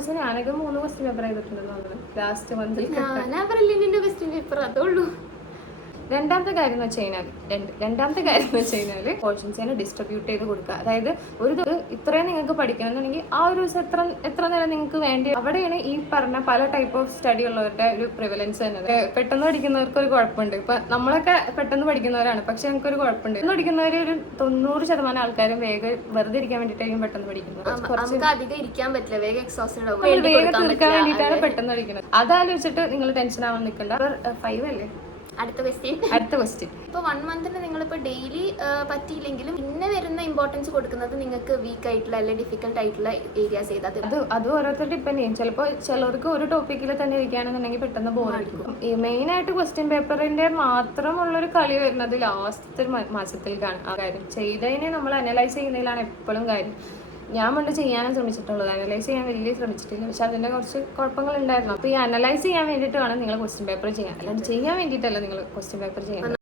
Commerce ഞാനൊക്കെ 3 question paper ചെയ്തിട്ടുണ്ടെന്ന് തോന്നുന്നു ലാസ്റ്റ് മന്തിൽ. ഞാൻ ബ്രില്യന്റിന്റെ ക്വസ്റ്റ്യൻ പേപ്പർ അതുള്ളൂ. രണ്ടാമത്തെ കാര്യം എന്ന് വെച്ച് കഴിഞ്ഞാല് പോർഷൻസിനെ ഡിസ്ട്രിബ്യൂട്ട് ചെയ്ത് കൊടുക്കുക. അതായത് ഒരു ഇത്രയും നിങ്ങൾക്ക് പഠിക്കണമെന്നുണ്ടെങ്കിൽ ആ ഒരു ദിവസം എത്ര നേരം നിങ്ങൾക്ക് വേണ്ടി. അവിടെയാണ് ഈ പറഞ്ഞ പല ടൈപ്പ് ഓഫ് സ്റ്റഡി ഉള്ളവരുടെ ഒരു പ്രിവലൻസ് തന്നെ. പെട്ടെന്ന് പഠിക്കുന്നവർക്ക് ഒരു കുഴപ്പമുണ്ട്. ഇപ്പൊ നമ്മളൊക്കെ പെട്ടെന്ന് പഠിക്കുന്നവരാണ്, പക്ഷെ ഞങ്ങൾക്ക് ഒരു കുഴപ്പമുണ്ട്. പെട്ടെന്ന് പഠിക്കുന്നവർ ഒരു 90% ആൾക്കാരും വേഗം വെറുതെ ഇരിക്കാൻ വേണ്ടിയിട്ടായിരിക്കും പെട്ടെന്ന് പഠിക്കുന്നത്. നമുക്ക് അധികം ഇരിക്കാൻ പറ്റില്ല, വേഗം എക്സോസ്റ്റഡ് ആവും, വേഗം തീർക്കാൻ വേണ്ടിയിട്ടാണ് പെട്ടെന്ന് പഠിക്കുന്നത്. അതാലോചിച്ചിട്ട് നിങ്ങൾ ടെൻഷൻ ആവാൻ നിൽക്കണ്ട. 5 അല്ലേ അടുത്ത ക്വസ്റ്റ്യൻ. ഇപ്പൊ 1 മന്തിന് നിങ്ങളിപ്പോ ഡെയിലി പറ്റിയില്ലെങ്കിലും പിന്നെ വരുന്ന ഇമ്പോർട്ടൻസ് കൊടുക്കുന്നത് നിങ്ങൾക്ക് വീക്ക് ആയിട്ടുള്ള അല്ലെങ്കിൽ ഡിഫിക്കൽട്ട് ആയിട്ടുള്ള ഏരിയാസ് ചെയ്താൽ അത് ഓരോരുത്തർ ഡിപ്പെൻഡ് ചെയ്യും. ചിലപ്പോൾ ചിലർക്ക് ഒരു ടോപ്പിക്കിൽ തന്നെ ഇരിക്കുകയാണെന്നുണ്ടെങ്കിൽ പെട്ടെന്ന് ബോറടിക്കും. ഈ മെയിൻ ആയിട്ട് ക്വസ്റ്റ്യൻ പേപ്പറിന്റെ മാത്രമുള്ളൊരു കളി വരുന്നത് ലാസ്റ്റത്തെ മാസത്തിലേക്കാണ്. ആ കാര്യം ചെയ്തതിനെ നമ്മൾ അനലൈസ് ചെയ്യുന്നതിലാണ് എപ്പോഴും കാര്യം. ഞാൻ പണ്ട് ചെയ്യാനും ശ്രമിച്ചിട്ടുള്ളത്, അനലൈസ് ചെയ്യാൻ വലിയ ശ്രമിച്ചിട്ടില്ല. പക്ഷെ അതിന്റെ കുറച്ച് കുഴപ്പങ്ങൾ ഉണ്ടായിരുന്നു. അപ്പോൾ ഈ അനലൈസ് ചെയ്യാൻ വേണ്ടിയിട്ടാണ് നിങ്ങൾ ക്വസ്റ്റ്യൻ പേപ്പർ ചെയ്യാൻ, അല്ലാണ്ട് ചെയ്യാൻ വേണ്ടിയിട്ടല്ല നിങ്ങൾ ക്വസ്റ്റ്യൻ പേപ്പർ ചെയ്യാൻ.